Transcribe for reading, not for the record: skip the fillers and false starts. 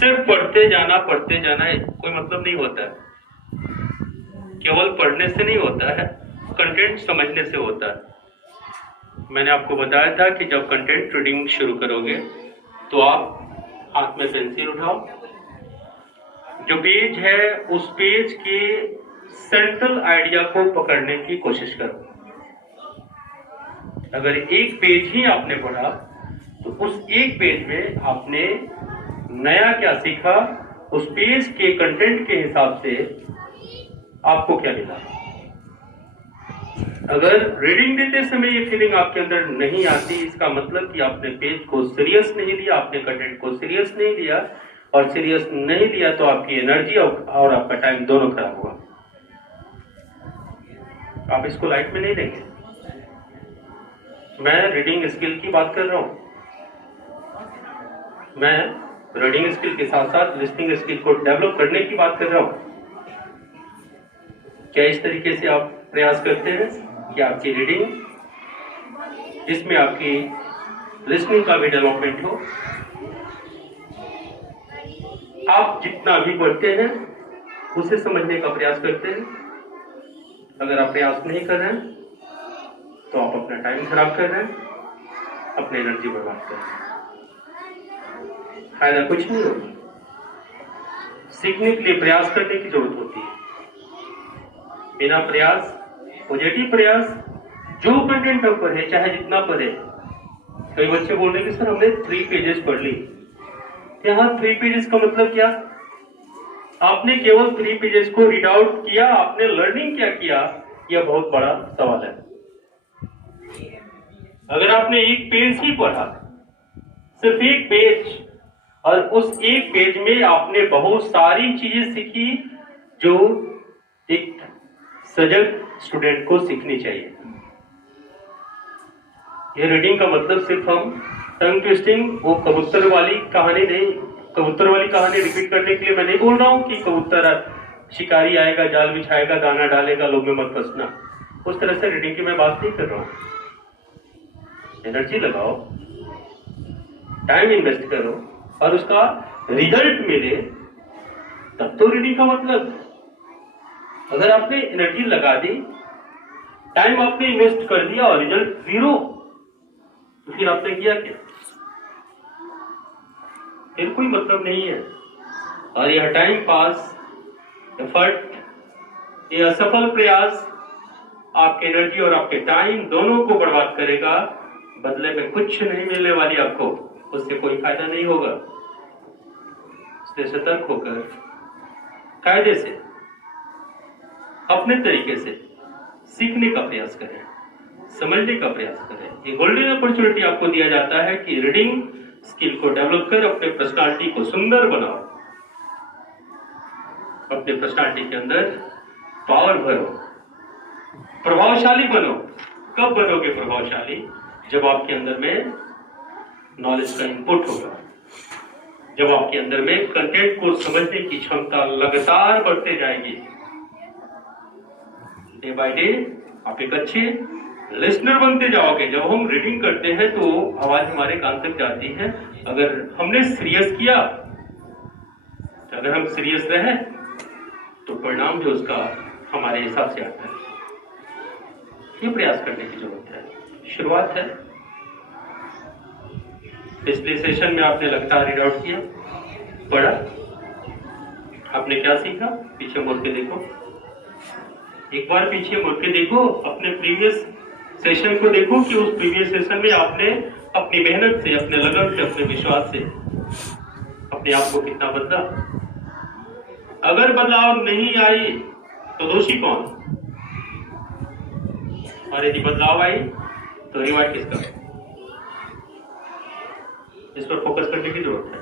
सिर्फ पढ़ते जाना कोई मतलब नहीं होता है। केवल पढ़ने से नहीं होता है, कंटेंट समझने से होता है। मैंने आपको बताया था कि जब कंटेंट रीडिंग शुरू करोगे तो आप हाथ में पेंसिल उठाओ, जो पेज है उस पेज के सेंट्रल आइडिया को पकड़ने की कोशिश करो। अगर एक पेज ही आपने पढ़ा तो उस एक पेज में आपने नया क्या सीखा, उस पेज के कंटेंट के हिसाब से आपको क्या मिला। अगर रीडिंग देते समय ये फीलिंग आपके अंदर नहीं आती, इसका मतलब कि आपने पेज को सीरियस नहीं लिया, आपने कंटेंट को सीरियस नहीं लिया, और सीरियस नहीं लिया तो आपकी एनर्जी और आपका टाइम दोनों खराब हुआ। आप इसको लाइट में नहीं लेंगे। मैं रीडिंग स्किल की बात कर रहा हूं, मैं रीडिंग स्किल के साथ साथ लिसनिंग स्किल को डेवलप करने की बात कर रहा हूं। क्या इस तरीके से आप प्रयास करते हैं कि आपकी रीडिंग, इसमें आपकी लिसनिंग का भी डेवलपमेंट हो? आप जितना भी पढ़ते हैं उसे समझने का प्रयास करते हैं। अगर आप प्रयास नहीं कर रहे हैं तो आप अपना टाइम खराब कर रहे हैं, अपनी एनर्जी बर्बाद कर रहे हैं, फायदा कुछ नहीं होगा। सीखने के लिए प्रयास करने की जरूरत होती है। बिना प्रयास, पॉजिटिव प्रयास, जो कंटेंट हम पढ़े चाहे जितना पढ़े। कई बच्चे बोल रहे कि सर हमने 3 पेजेस पढ़ ली। यहाँ 3 पेजेस का मतलब क्या? आपने केवल 3 पेजेस को रीड आउट किया, आपने लर्निंग क्या किया, यह बहुत बड़ा सवाल है। अगर आपने एक पेज ही पढ़ा, सिर्फ एक पेज, और उस एक पेज में आपने बहुत सारी चीजें सीखी जो एक सजग स्टूडेंट को सीखनी चाहिए। ये रीडिंग का मतलब सिर्फ हम टंग ट्विस्टिंग, वो कबूतर वाली कहानी नहीं, कबूतर वाली कहानी रिपीट करने के लिए मैं नहीं बोल रहा हूं कि कबूतर शिकारी आएगा, जाल बिछाएगा, दाना डालेगा, लोग में मत फंसना। उस तरह से रीडिंग की मैं बात नहीं कर रहा हूं। एनर्जी लगाओ, टाइम इन्वेस्ट करो और उसका रिजल्ट मिले, तब तो रीडिंग का मतलब। अगर आपने एनर्जी लगा दी, टाइम आपने इन्वेस्ट कर दिया और रिजल्ट 0, तो फिर आपने किया क्या? फिर कोई मतलब नहीं है। और यह टाइम पास, एफर्ट, यह असफल प्रयास आपके एनर्जी और आपके टाइम दोनों को बर्बाद करेगा। बदले में कुछ नहीं मिलने वाली आपको, उससे कोई फायदा नहीं होगा। इसलिए सतर्क होकर कायदे से अपने तरीके से सीखने का प्रयास करें, समझने का प्रयास करें। ये गोल्डन अपॉर्चुनिटी आपको दिया जाता है कि रीडिंग स्किल को डेवलप कर अपने पर्सनालिटी को सुंदर बनाओ, अपने पर्सनालिटी के अंदर पावर भरो, प्रभावशाली बनो। कब बनोगे प्रभावशाली? जब आपके अंदर में नॉलेज का इनपुट होगा, जब आपके अंदर में कंटेंट को समझने की क्षमता लगातार बढ़ते जाएगी। डे बाय डे आप एक अच्छे लिसनर बनते जाओगे। जब हम रीडिंग करते हैं तो आवाज हमारे कान तक जाती है। अगर हमने सीरियस किया, अगर हम सीरियस रहे तो परिणाम भी उसका हमारे हिसाब से आता है। ये प्रयास करने की जरूरत है। शुरुआत है। पिछले सेशन में आपने लगातार रीड आउट किया, पढ़ा, आपने क्या सीखा? पीछे मुड़ के देखो, एक बार पीछे मुड़ के देखो, अपने प्रीवियस सेशन को देखो कि उस प्रीवियस सेशन में आपने अपनी मेहनत से, अपने लगन से, अपने विश्वास से अपने आप को कितना बदला। अगर बदलाव नहीं आई तो दोषी कौन? और यदि बदलाव आई तो रिवाइज किसका? इस पर फोकस करने की जरूरत है।